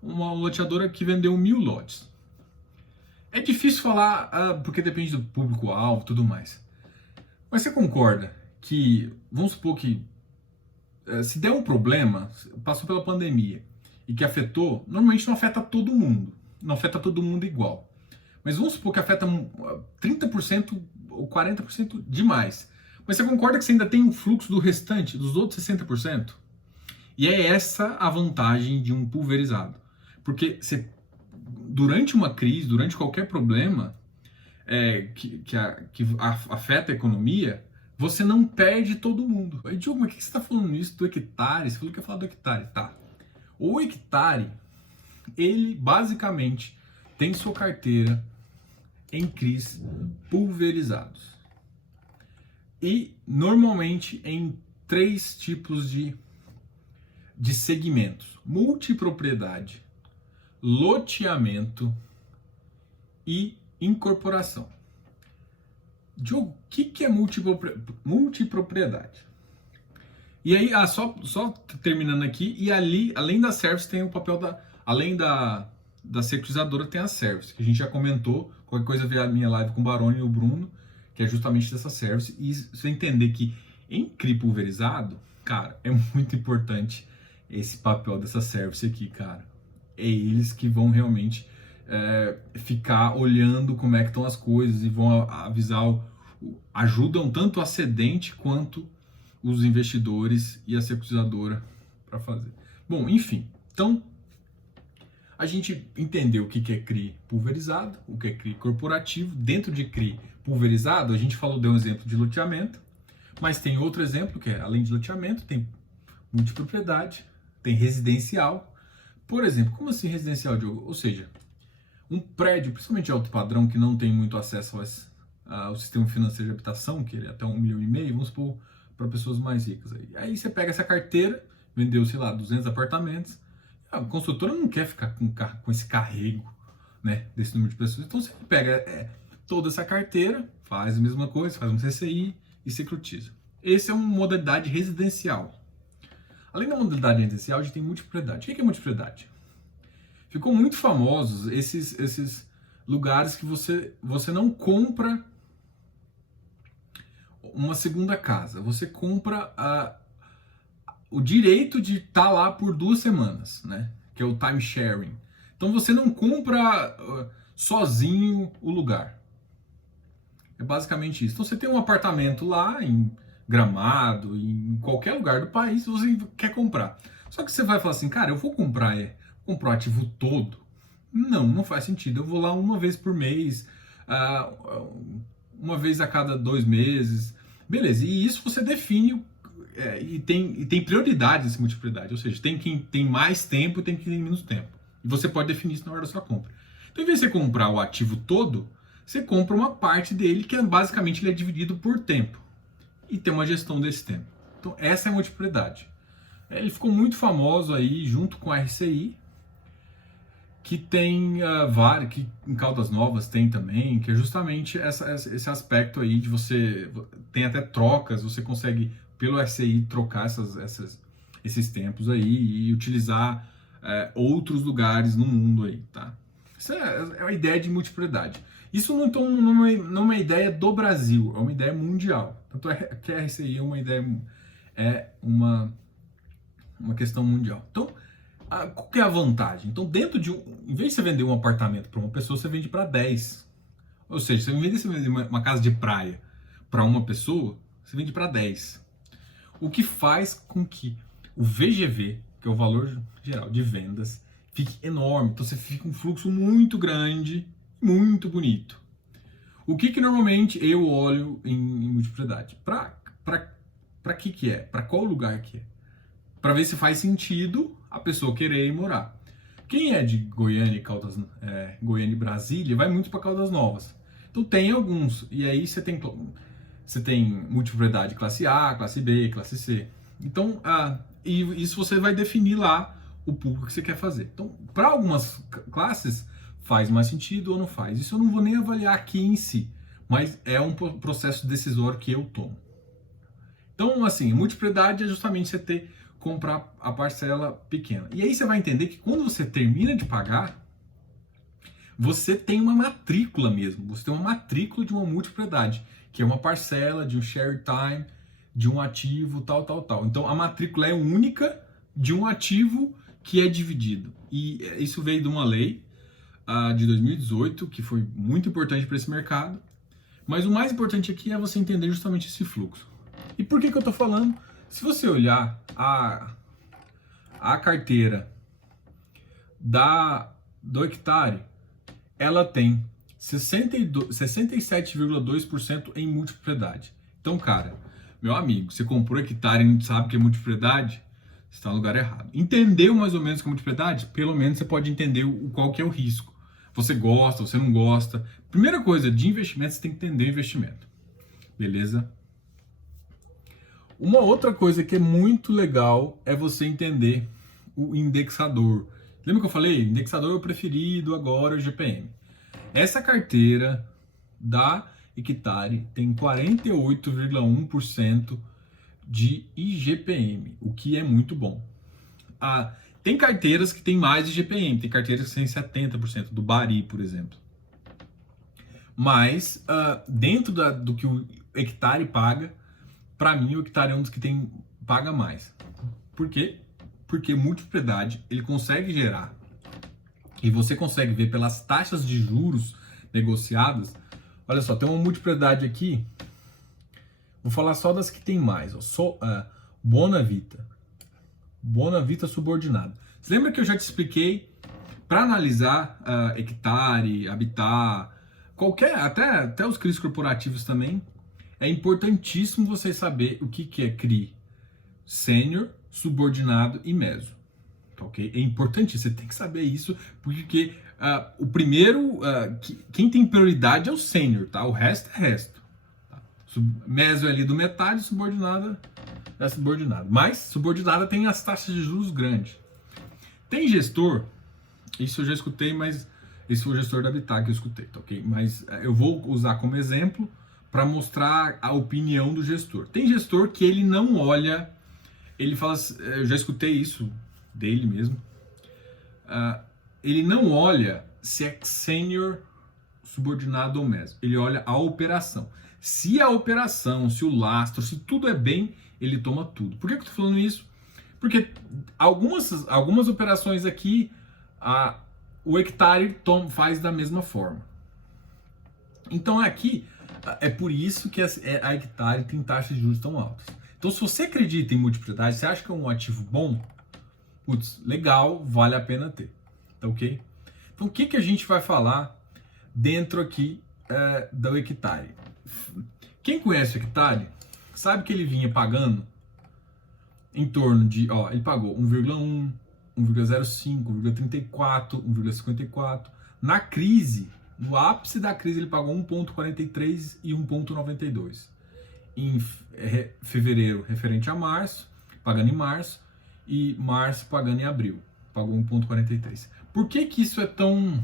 uma loteadora que vendeu 1000 lotes. É difícil falar, porque depende do público-alvo e tudo mais. Mas você concorda que, vamos supor que se der um problema, passou pela pandemia e que afetou, normalmente não afeta todo mundo, não afeta todo mundo igual. Mas vamos supor que afeta 30% ou 40% demais. Mas você concorda que você ainda tem um fluxo do restante, dos outros 60%? E é essa a vantagem de um pulverizado. Porque durante uma crise, durante qualquer problema que afeta a economia, você não perde todo mundo. Aí, Diogo, mas o que você está falando isso do hectare? Você falou que ia falar do hectare. Tá. O hectare, ele basicamente tem sua carteira em CRIs pulverizados. E normalmente em 3 tipos de segmentos: multipropriedade, loteamento e incorporação. Diogo, o que é multipropriedade? E aí, só terminando aqui, e ali, além da service, tem o papel além da securitizadora, tem a service, que a gente já comentou. Qualquer coisa, ver a minha live com o Baroni e o Bruno, que é justamente dessa service. E você entender que em CRI pulverizado, cara, é muito importante esse papel dessa service aqui, cara. É eles que vão realmente ficar olhando como é que estão as coisas e vão avisar, ajudam tanto a cedente quanto os investidores e a securitizadora para fazer. Bom, enfim, então a gente entendeu o que é CRI pulverizado, o que é CRI corporativo. Dentro de CRI pulverizado, a gente falou, deu um exemplo de loteamento, mas tem outro exemplo que é, além de loteamento, tem multipropriedade, tem residencial. Por exemplo, como assim residencial, Diogo? Ou seja, um prédio, principalmente de alto padrão, que não tem muito acesso ao sistema financeiro de habitação, que é até 1,5 milhão, vamos supor, para pessoas mais ricas. Aí você pega essa carteira, vendeu, sei lá, 200 apartamentos, a construtora não quer ficar com esse carrego, né, desse número de pessoas. Então você pega toda essa carteira, faz a mesma coisa, faz um CCI e securitiza. Essa é uma modalidade residencial. Além da modalidade residencial, a gente tem multipropriedade. O que é multipropriedade? Ficou muito famosos esses lugares que você não compra uma segunda casa, você compra o direito de estar lá por 2 semanas, né? Que é o time sharing. Então você não compra sozinho o lugar. É basicamente isso. Então você tem um apartamento lá em Gramado, em qualquer lugar do país, você quer comprar. Só que você vai falar assim, cara, eu vou comprar o ativo todo? Não faz sentido. Eu vou lá uma vez por mês, uma vez a cada 2 meses. Beleza, e isso você define e tem prioridade nessa multiplicidade, ou seja, tem quem tem mais tempo e tem quem tem menos tempo. E você pode definir isso na hora da sua compra. Então, em vez de você comprar o ativo todo, você compra uma parte dele que basicamente ele é dividido por tempo. E tem uma gestão desse tempo. Então, essa é a multiplicidade. Ele ficou muito famoso aí junto com a RCI, que tem vários, que em Caldas Novas tem também, que é justamente esse aspecto aí de você, tem até trocas, você consegue pelo RCI trocar esses tempos aí e utilizar outros lugares no mundo aí, tá? Isso é a ideia de multipropriedade. Isso não é uma ideia do Brasil, é uma ideia mundial. Tanto é que a RCI é uma ideia, uma questão mundial. Então, qual que é a vantagem? Então, dentro de em vez de você vender um apartamento para uma pessoa, você vende para 10. Ou seja, em vez de você vender uma casa de praia para uma pessoa, você vende para 10. O que faz com que o VGV, que é o valor geral de vendas, fique enorme. Então, você fica um fluxo muito grande, muito bonito. O que normalmente eu olho em multipropriedade? Para que é? Para qual lugar que é? Para ver se faz sentido a pessoa querer ir morar. Quem é de Goiânia, Goiânia e Brasília, vai muito para Caldas Novas. Então tem alguns, e aí você tem multipropriedade classe A, classe B, classe C. Então, e isso você vai definir lá o público que você quer fazer. Então, para algumas classes, faz mais sentido ou não faz. Isso eu não vou nem avaliar aqui em si, mas é um processo decisório que eu tomo. Então, assim, multipropriedade é justamente você comprar a parcela pequena. E aí você vai entender que quando você termina de pagar, você tem uma matrícula mesmo. Você tem uma matrícula de uma multipropriedade, que é uma parcela de um share time, de um ativo, tal. Então a matrícula é única de um ativo que é dividido. E isso veio de uma lei de 2018, que foi muito importante para esse mercado. Mas o mais importante aqui é você entender justamente esse fluxo. E por que eu estou falando? Se você olhar a carteira do hectare, ela tem 67,2% em multipropriedade. Então, cara, meu amigo, você comprou hectare e não sabe o que é multipropriedade, você está no lugar errado. Entendeu mais ou menos o que é multipropriedade? Pelo menos você pode entender qual que é o risco. Você gosta, você não gosta. Primeira coisa, de investimento, você tem que entender o investimento. Beleza? Uma outra coisa que é muito legal é você entender o indexador. Lembra que eu falei? Indexador é o preferido, agora é o GPM. Essa carteira da hectare tem 48,1% de IGPM, o que é muito bom. Tem carteiras que tem mais IGPM, tem carteiras que tem 70%, do Bari, por exemplo. Mas, dentro do que o hectare paga, para mim o hectare é um dos que paga mais. Por quê? porque multipropriedade ele consegue gerar, e você consegue ver pelas taxas de juros negociadas. Olha só, tem uma multipropriedade aqui, vou falar só das que tem mais, ó, Bonavita subordinado. Você lembra que eu já te expliquei, para analisar hectare, habitat, qualquer, até os CRIs corporativos também, é importantíssimo você saber o que é CRI sênior, subordinado e meso. Ok? É importante, você tem que saber isso, porque o primeiro, quem tem prioridade é o sênior, tá? O resto é resto. Tá? Meso é ali do metade, subordinada é subordinado. Mas subordinada tem as taxas de juros grandes. Tem gestor, isso eu já escutei, mas esse foi o gestor da Habitat que eu escutei, tá ok? Mas eu vou usar como exemplo para mostrar a opinião do gestor. Tem gestor que ele não olha, ele fala, eu já escutei isso dele mesmo, ele não olha se é sênior, subordinado ou meso, ele olha a operação. Se a operação, se o lastro, se tudo é bem, ele toma tudo. Por que eu tô falando isso? Porque algumas operações aqui, o hectare faz da mesma forma. Então aqui, é por isso que a hectare tem taxas de juros tão altas. Então se você acredita em multipropriedade, você acha que é um ativo bom, putz, legal, vale a pena ter. Tá ok? Então o que a gente vai falar dentro aqui do hectare? Quem conhece o hectare, sabe que ele vinha pagando em torno de, ele pagou 1,1, 1,05, 1,34, 1,54. Na crise, no ápice da crise, ele pagou 1,43 e 1,92. Em fevereiro, referente a março, pagando em março, e março pagando em abril, pagou 1,43. Por que isso é tão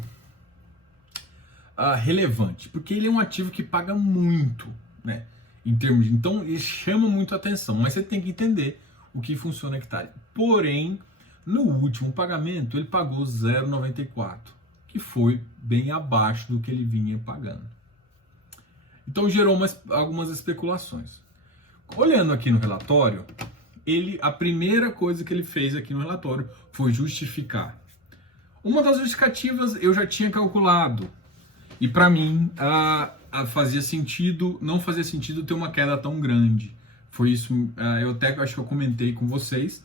relevante? Porque ele é um ativo que paga muito, né? Em termos de, então, ele chama muito a atenção, mas você tem que entender o que funciona hectare. Porém, no último pagamento, ele pagou 0,94, que foi bem abaixo do que ele vinha pagando. Então, gerou algumas especulações. Olhando aqui no relatório, a primeira coisa que ele fez aqui no relatório foi justificar. Uma das justificativas eu já tinha calculado, e para mim fazia sentido, não fazia sentido ter uma queda tão grande. Foi isso, eu até acho que eu comentei com vocês,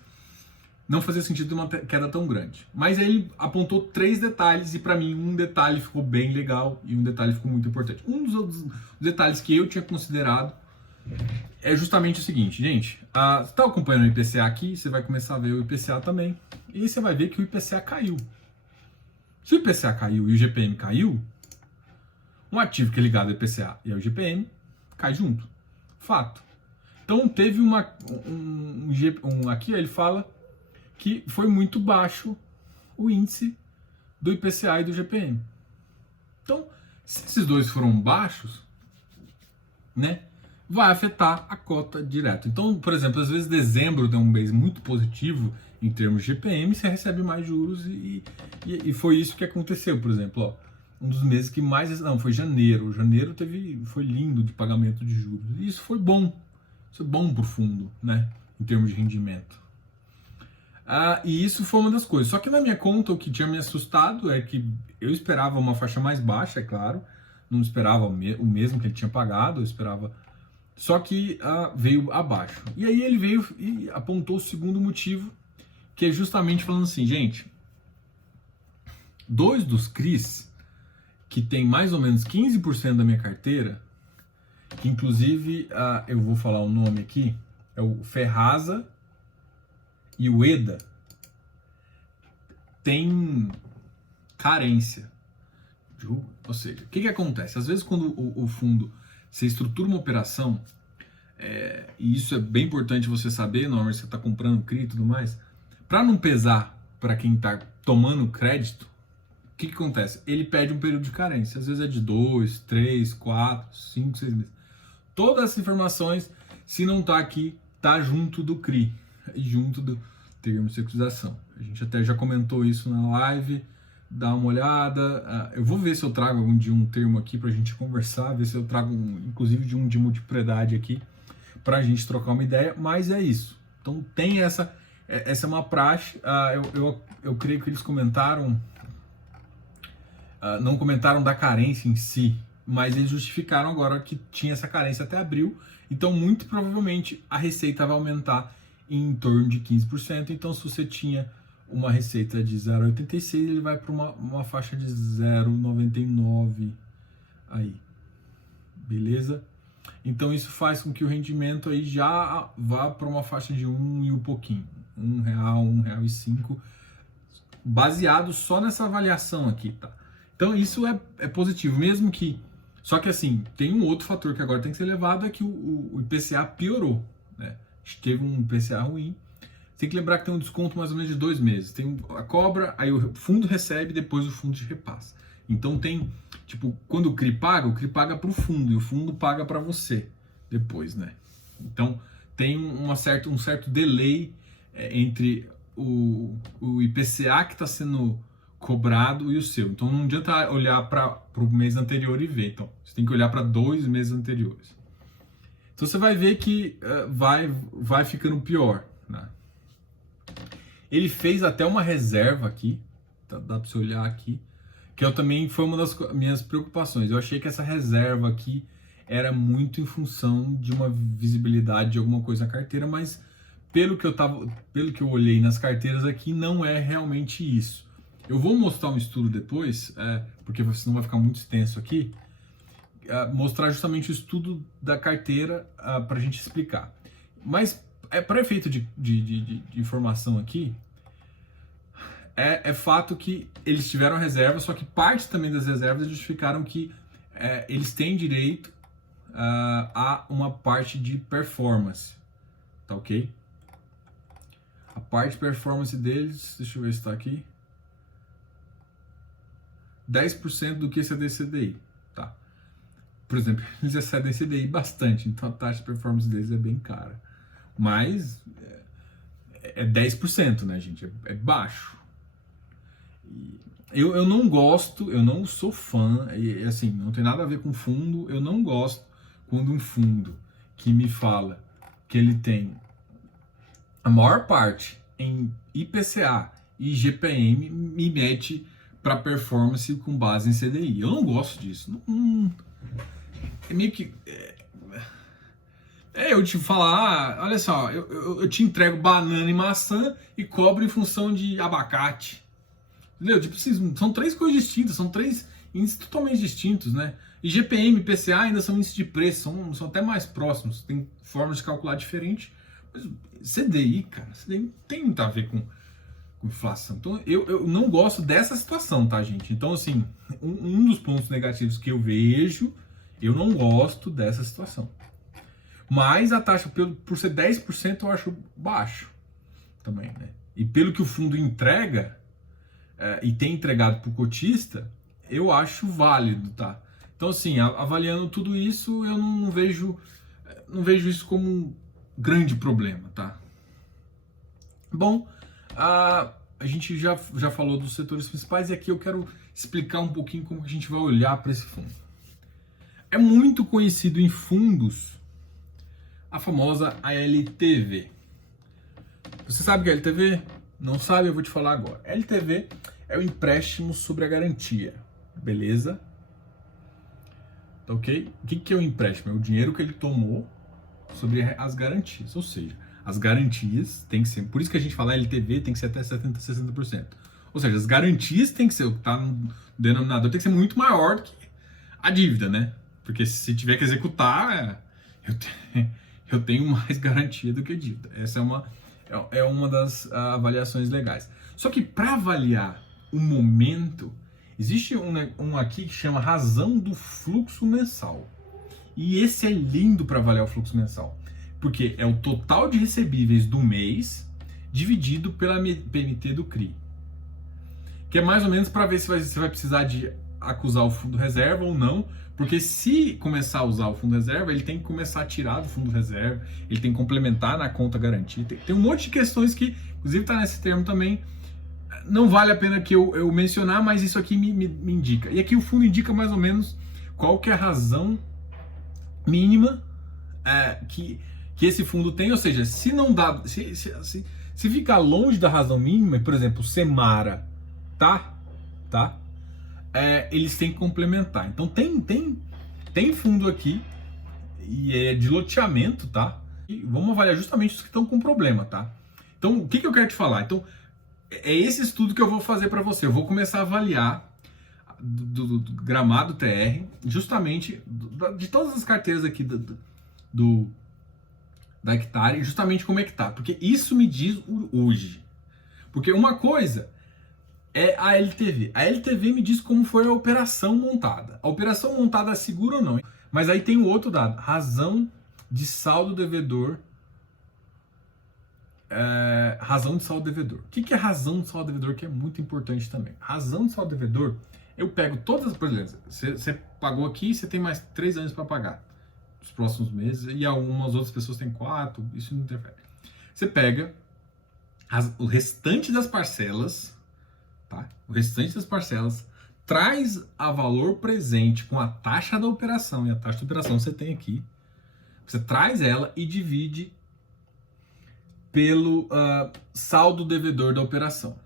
não fazia sentido ter uma queda tão grande. Mas aí ele apontou 3 detalhes, e para mim um detalhe ficou bem legal e um detalhe ficou muito importante. Um dos outros detalhes que eu tinha considerado é justamente o seguinte, gente, você está acompanhando o IPCA aqui, você vai começar a ver o IPCA também, e você vai ver que o IPCA caiu. Se o IPCA caiu e o GPM caiu, um ativo que é ligado ao IPCA e ao GPM cai junto. Fato. Então teve aqui ele fala que foi muito baixo o índice do IPCA e do GPM. Então, se esses dois foram baixos, né, vai afetar a cota direto. Então, por exemplo, às vezes dezembro tem um mês muito positivo em termos de GPM, você recebe mais juros e foi isso que aconteceu, por exemplo, um dos meses que mais, não, foi janeiro. Janeiro foi lindo de pagamento de juros. E isso foi bom. Isso é bom pro fundo, né, em termos de rendimento. E isso foi uma das coisas. Só que na minha conta, o que tinha me assustado é que eu esperava uma faixa mais baixa, é claro. Não esperava o mesmo que ele tinha pagado, eu esperava. Só que veio abaixo. E aí ele veio e apontou o segundo motivo, que é justamente falando assim, gente, 2 dos CRIs, que tem mais ou menos 15% da minha carteira, que inclusive eu vou falar o nome aqui, é o Ferrasa e o EDA, tem carência. Ou seja, o que acontece? Às vezes quando o fundo, você estrutura uma operação, e isso é bem importante você saber, na hora que você está comprando CRI e tudo mais, para não pesar para quem está tomando crédito, o que acontece? Ele pede um período de carência, às vezes é de 2, 3, 4, 5, 6 meses. Todas essas informações, se não está aqui, está junto do CRI, junto do termo de securitização. A gente até já comentou isso na live, dá uma olhada. Eu vou ver se eu trago algum dia um termo aqui para a gente conversar, ver se eu trago inclusive de multipropriedade aqui, para a gente trocar uma ideia, mas é isso. Então tem essa Essa é uma praxe. Eu creio que eles comentaram, não comentaram da carência em si, mas eles justificaram agora que tinha essa carência até abril. Então, muito provavelmente, a receita vai aumentar em torno de 15%. Então, se você tinha uma receita de 0,86, ele vai para uma faixa de 0,99 aí. Beleza? Então, isso faz com que o rendimento aí já vá para uma faixa de 1 e um pouquinho. R$1, R$1,05, baseado só nessa avaliação aqui, tá? Então, isso é positivo, mesmo que... Só que, assim, tem um outro fator que agora tem que ser levado, é que o IPCA piorou, né? A gente teve um IPCA ruim. Tem que lembrar que tem um desconto mais ou menos de 2 meses. Tem a cobra, aí o fundo recebe, depois o fundo te repassa. Então tem, tipo, quando o CRI paga para o fundo, e o fundo paga para você depois, né? Então tem um certo delay entre o IPCA que está sendo cobrado e o seu. Então não adianta olhar para o mês anterior e ver. Então você tem que olhar para 2 meses anteriores. Então você vai ver que vai ficando pior, né? Ele fez até uma reserva aqui, dá para você olhar aqui, que eu também foi uma das minhas preocupações. Eu achei que essa reserva aqui era muito em função de uma visibilidade de alguma coisa na carteira, mas pelo que eu olhei nas carteiras aqui, não é realmente isso. Eu vou mostrar um estudo depois, porque senão vai ficar muito extenso aqui, mostrar justamente o estudo da carteira para a gente explicar. Mas para efeito de informação aqui, é fato que eles tiveram reserva, só que parte também das reservas justificaram que eles têm direito a uma parte de performance, tá ok? A parte de performance deles, deixa eu ver se está aqui, 10% do que exceder CDI, tá? Por exemplo, eles excedem CDI bastante, então a taxa de performance deles é bem cara. Mas é 10%, né, gente? É baixo. Eu não gosto, eu não sou fã, e assim, não tem nada a ver com fundo, eu não gosto quando um fundo que me fala que ele tem a maior parte em IPCA e GPM me mete para performance com base em CDI. Eu não gosto disso. É meio que... eu te falar, olha só, eu te entrego banana e maçã e cobro em função de abacate. Entendeu? Tipo, são 3 coisas distintas, são 3 índices totalmente distintos, né? E GPM e PCA ainda são índices de preço, são até mais próximos, tem formas de calcular diferente. Mas CDI, cara, CDI não tem muito a ver com inflação. Então, eu não gosto dessa situação, tá, gente? Então, assim, um dos pontos negativos que eu vejo, eu não gosto dessa situação. Mas a taxa, por ser 10%, eu acho baixo também, né? E pelo que o fundo entrega, e tem entregado para o cotista, eu acho válido, tá? Então, assim, avaliando tudo isso, eu não vejo isso como um grande problema, tá? Bom, a gente já falou dos setores principais e aqui eu quero explicar um pouquinho como a gente vai olhar para esse fundo. É muito conhecido em fundos a famosa LTV. Você sabe o que é LTV? Não sabe? Eu vou te falar agora. LTV é o empréstimo sobre a garantia, beleza? Tá ok? O que é o empréstimo? É o dinheiro que ele tomou sobre as garantias, ou seja, as garantias tem que ser, por isso que a gente fala LTV tem que ser até 70%, 60%. Ou seja, as garantias tem que ser, o que está no denominador tem que ser muito maior do que a dívida, né? Porque se tiver que executar, eu tenho mais garantia do que dívida. Essa é uma das avaliações legais. Só que para avaliar o momento, existe um aqui que chama razão do fluxo mensal. E esse é lindo para avaliar o fluxo mensal, porque é o total de recebíveis do mês dividido pela PMT do CRI. Que é mais ou menos para ver se você vai precisar de acusar o fundo reserva ou não, porque se começar a usar o fundo reserva, ele tem que começar a tirar do fundo reserva, ele tem que complementar na conta garantida. Tem um monte de questões que, inclusive está nesse termo também, não vale a pena que eu mencionar, mas isso aqui me indica. E aqui o fundo indica mais ou menos qual que é a razão mínima que esse fundo tem, ou seja, se não dá, se Se ficar longe da razão mínima, por exemplo, Semara, tá? Eles têm que complementar. Então tem fundo aqui e é de loteamento, tá? E vamos avaliar justamente os que estão com problema, tá? Então, o que eu quero te falar? Então, é esse estudo que eu vou fazer para você. Eu vou começar a avaliar do Gramado TR, justamente de todas as carteiras aqui da Hectare, justamente como é que tá. Porque isso me diz hoje. Porque uma coisa é a LTV. A LTV me diz como foi a operação montada. A operação montada é segura ou não? Mas aí tem o outro dado, razão de saldo devedor. Razão de saldo devedor. O que é razão de saldo devedor? Que é muito importante também. Razão de saldo devedor, eu pego todas as... Por exemplo, você pagou aqui, você tem mais 3 anos para pagar nos próximos meses, e algumas outras pessoas têm 4, isso não interfere. Você pega o restante das parcelas, tá? O restante das parcelas, traz a valor presente com a taxa da operação, e a taxa da operação você tem aqui. Você traz ela e divide pelo saldo devedor da operação.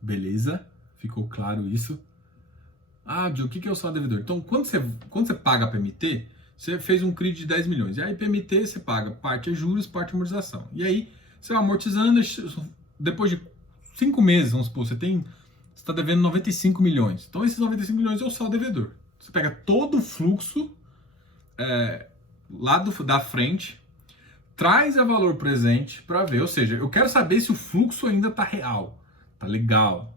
Beleza? Ficou claro isso? Gil, o que é o saldo devedor? Então, quando você paga a PMT, você fez um CRI de 10 milhões. E aí, PMT, você paga parte é juros, parte é amortização. E aí, você vai amortizando, depois de 5 meses, vamos supor, você está devendo 95 milhões. Então, esses 95 milhões é o saldo devedor. Você pega todo o fluxo lá da frente, traz a valor presente para ver. Ou seja, eu quero saber se o fluxo ainda está real, tá legal.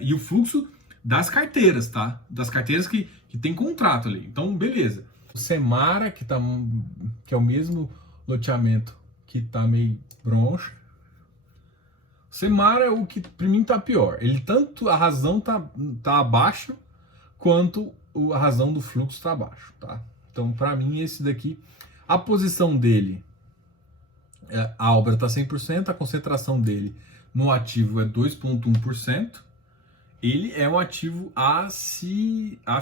E o fluxo das carteiras, tá? Das carteiras que tem contrato ali. Então, beleza. O Semara, que é o mesmo loteamento que tá meio broncho. Semara é o que para mim tá pior. Ele tanto a razão tá abaixo quanto a razão do fluxo tá abaixo, tá? Então, para mim esse daqui, a posição dele, a obra tá 100%, a concentração dele no ativo é 2,1%. Ele é um ativo a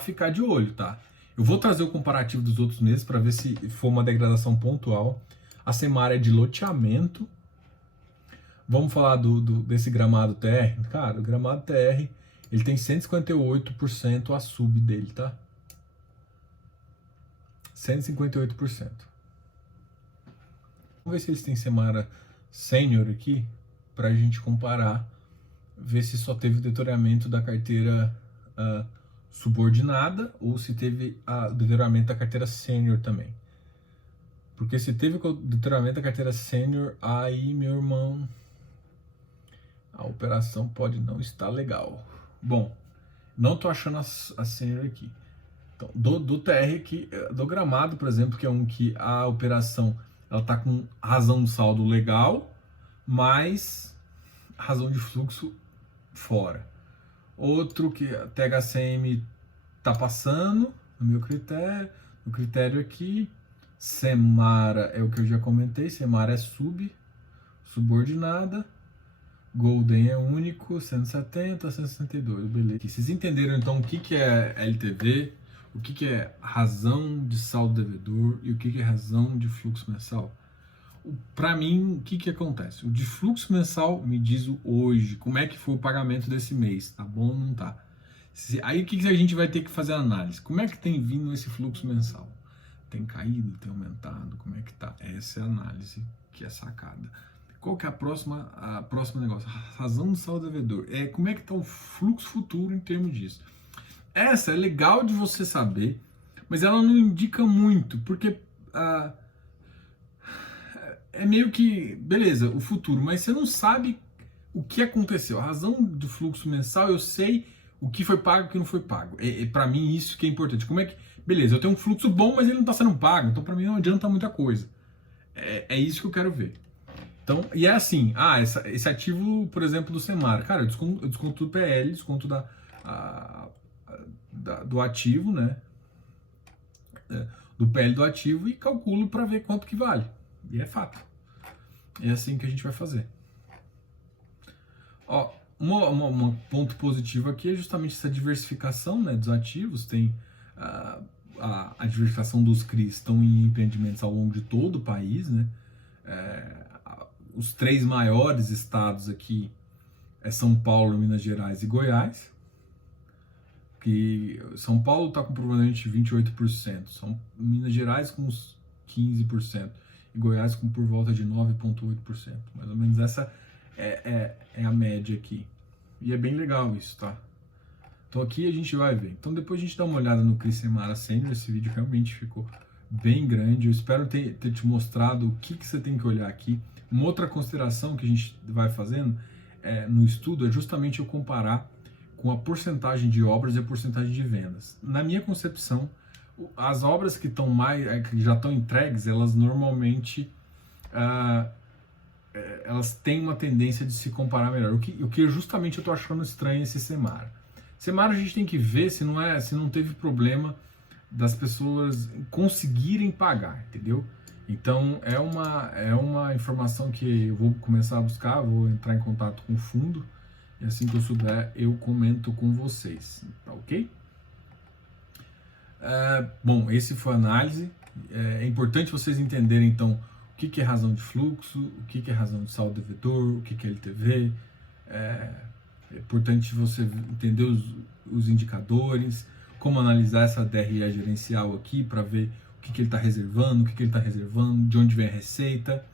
ficar de olho, tá? Eu vou trazer o comparativo dos outros meses para ver se for uma degradação pontual. A Semara é de loteamento. Vamos falar desse Gramado TR? Cara, o Gramado TR, ele tem 158% a sub dele, tá? 158%. Vamos ver se eles têm Semara Sênior aqui, para a gente comparar, ver se só teve deterioramento da carteira subordinada ou se teve o deterioramento da carteira Sênior também. Porque se teve o deterioramento da carteira Sênior, aí, meu irmão, a operação pode não estar legal. Bom, não tô achando a Sênior aqui. Então, do TR aqui, do Gramado, por exemplo, que é um que a operação ela tá com razão de saldo legal, mas razão de fluxo fora. Outro que a THCM tá passando no meu critério. O critério aqui, Semara é o que eu já comentei. Semara é subordinada. Golden é único, 170, 162, beleza. Vocês entenderam então o que é LTV, o que é razão de saldo devedor e o que é razão de fluxo mensal? Para mim, o que acontece? O de fluxo mensal me diz o hoje, como é que foi o pagamento desse mês, tá bom ou não tá? Aí o que a gente vai ter que fazer a análise? Como é que tem vindo esse fluxo mensal? Tem caído, tem aumentado, como é que tá? Essa é a análise que é sacada. Qual que é a próxima negócio? A razão do saldo devedor. Como é que tá o fluxo futuro em termos disso? Essa é legal de você saber, mas ela não indica muito, porque é meio que, beleza, o futuro, mas você não sabe o que aconteceu. A razão do fluxo mensal, eu sei o que foi pago e o que não foi pago. Para mim, isso que é importante. Como é que, beleza, eu tenho um fluxo bom, mas ele não está sendo pago, então para mim não adianta muita coisa. É isso que eu quero ver. Então, e é assim, esse ativo, por exemplo, do Semara, cara, eu desconto do PL, desconto do ativo, né? Do PL do ativo e calculo para ver quanto que vale. E é fato. É assim que a gente vai fazer. Ó, um ponto positivo aqui é justamente essa diversificação, né, dos ativos. Tem a diversificação dos CRIs estão em empreendimentos ao longo de todo o país, né? os 3 maiores estados aqui é São Paulo, Minas Gerais e Goiás. Que São Paulo está com provavelmente 28%, Minas Gerais com uns 15% e Goiás com por volta de 9,8%. Mais ou menos essa é a média aqui. E é bem legal isso, tá? Então aqui a gente vai ver. Então depois a gente dá uma olhada no Cris Semara Sênior. Esse vídeo realmente ficou bem grande. Eu espero ter te mostrado o que você tem que olhar aqui. Uma outra consideração que a gente vai fazendo no estudo é justamente eu comparar com a porcentagem de obras e a porcentagem de vendas. Na minha concepção, as obras que que já estão entregues, elas normalmente elas têm uma tendência de se comparar melhor. O que justamente eu estou achando estranho esse Semara. Semara a gente tem que ver se não teve problema das pessoas conseguirem pagar, entendeu? Então é uma informação que eu vou começar a buscar, vou entrar em contato com o fundo, e assim que eu souber eu comento com vocês, tá ok? Bom, esse foi a análise. É importante vocês entenderem então o que é razão de fluxo, o que é razão de saldo devedor, o que é LTV. É importante você entender os indicadores, como analisar essa DRE gerencial aqui para ver o que ele está reservando, o que ele está reservando, de onde vem a receita.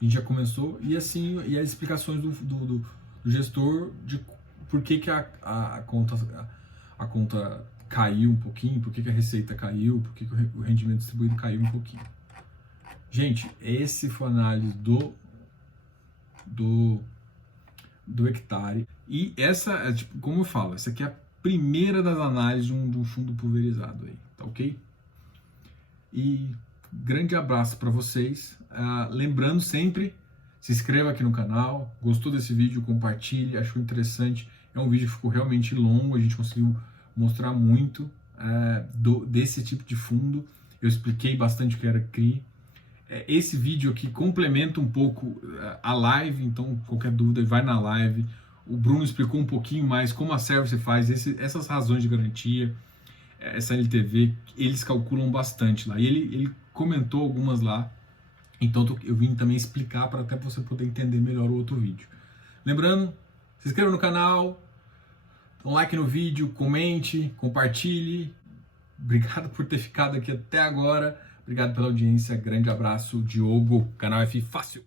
A gente já começou, e assim, e as explicações do gestor de por que a conta caiu um pouquinho, por que a receita caiu, por que o rendimento distribuído caiu um pouquinho. Gente, esse foi a análise do hectare. E essa, tipo, como eu falo, essa aqui é a primeira das análises de um fundo pulverizado aí, tá ok? E grande abraço para vocês. Lembrando sempre, se inscreva aqui no canal, gostou desse vídeo, compartilhe, achou interessante. É um vídeo que ficou realmente longo, a gente conseguiu mostrar muito desse tipo de fundo. Eu expliquei bastante o que era CRI. Esse vídeo aqui complementa um pouco a live, então qualquer dúvida vai na live. O Bruno explicou um pouquinho mais como a Service faz essas razões de garantia, essa LTV, eles calculam bastante lá. E ele comentou algumas lá, então eu vim também explicar para até você poder entender melhor o outro vídeo. Lembrando, se inscreva no canal, dá um like no vídeo, comente, compartilhe. Obrigado por ter ficado aqui até agora. Obrigado pela audiência. Grande abraço, Diogo, canal F Fácil.